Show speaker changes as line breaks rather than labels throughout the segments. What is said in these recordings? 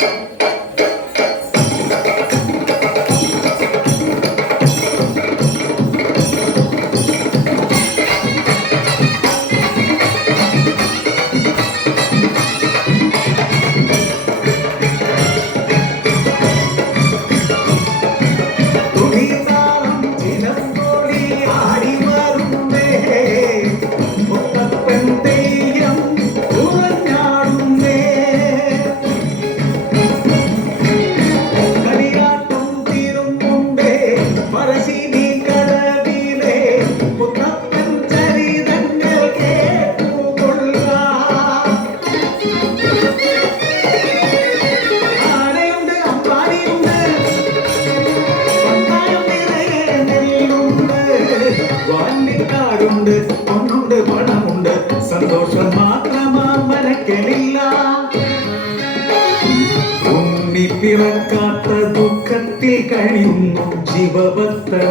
Thank you. വാല്യക്കാരുണ്ട് പൊന്നുണ്ട് പണമുണ്ട്. സന്തോഷം മാത്രമാ മരക്കലില്ല ഉണ്ണി പിറക്കാത്ത ദുഃഖത്തിൽ കഴിയുന്നു ജീവഭക്തര.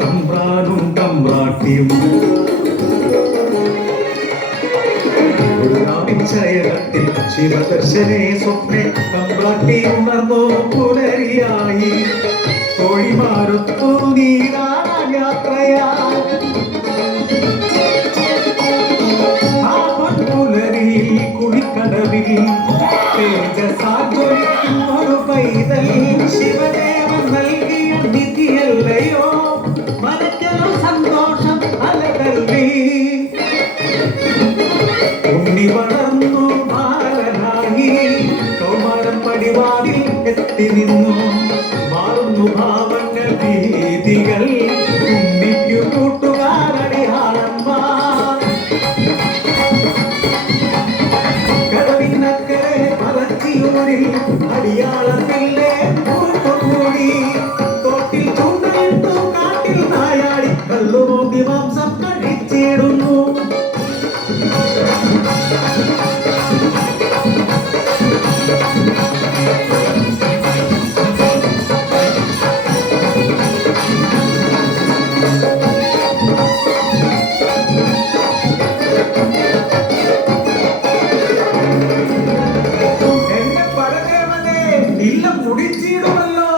തമ്പ്രാനും തമ്പ്രാട്ടിയും. ചയനത്തിൽ ശിവദർശനെ സ്വപ്നെ തമ്പ്രാട്ടി ഉണർന്നോ പുലരിയായി. തൊഴിമാറുത്തു നീരാ യാത്രയാ സന്തോഷം ഉണ്ണി വളർന്നു ബാലനായി. കൗമാരം പടിവാതിൽ എത്തി നിന്നു. ഇല്ല മുടിച്ചിടുമല്ലോ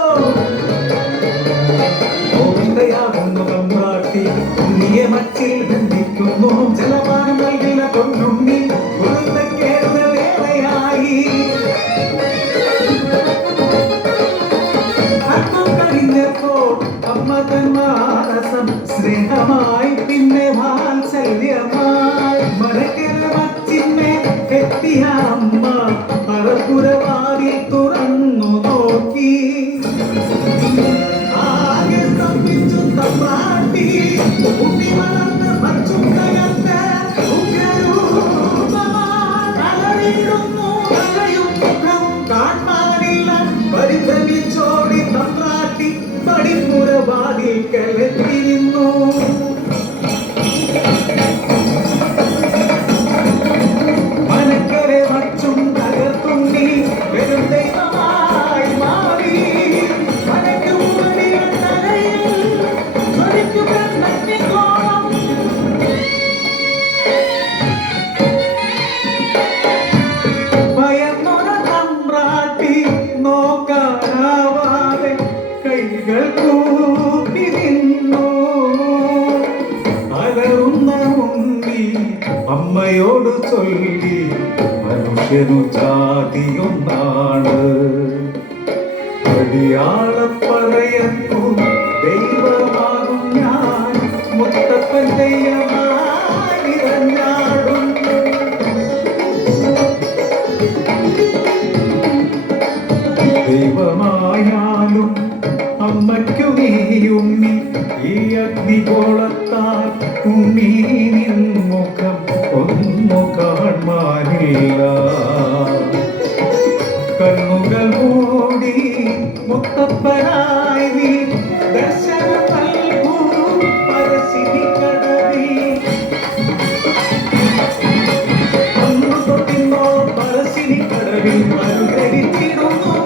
ഗോവിന്ദയാകുന്നു തമ്പ്രാട്ടി ഉണ്ണിയെ മച്ചിൽ ബന്ധിക്കുന്നു. ജലപാനം നൽകില്ല കൊണ്ടുണ്ണി വൃത്തക്കേടുന്ന വേളയായി. അല്പം കഴിഞ്ഞപ്പോൾ അമ്മ തൻ മാനസം സ്നേഹമായി പിന്നെ വാത്സല്യമായി. മരക്കര മച്ചിന്നെ എത്തിയ അമ്മ അറപ്പുരവാതി തുറന്നു പടിപ്പുരവാതിൽ കൈകൾ കൂപ്പി നിന്നു അലറുന്ന അമ്മയോട് ചൊല്ലി മനുഷ്യനു ജാതിയൊന്നാണ് അടിയാള പറയുന്നു ദൈവമാകും ഞാൻ മുത്തപ്പൻ ഇറങ്ങാടുന്നു ദൈവമായാലും അമ്മയ്ക്കു നീ ഉണ്ണി ഈ അഗ്നിഗോളത്താൽ ഉണ്ണി നിൻ മുഖം ഒന്നു കാണാനില്ല കണ്ണുകൾ മൂടി മുത്തപ്പനായി നീ ദർശനം നൽകൂ പരശിനി കടവിൽ അന്നു തൊട്ടിന്നോ പറശ്ശിനി കടവിൽ ദുരിതങ്ങൾ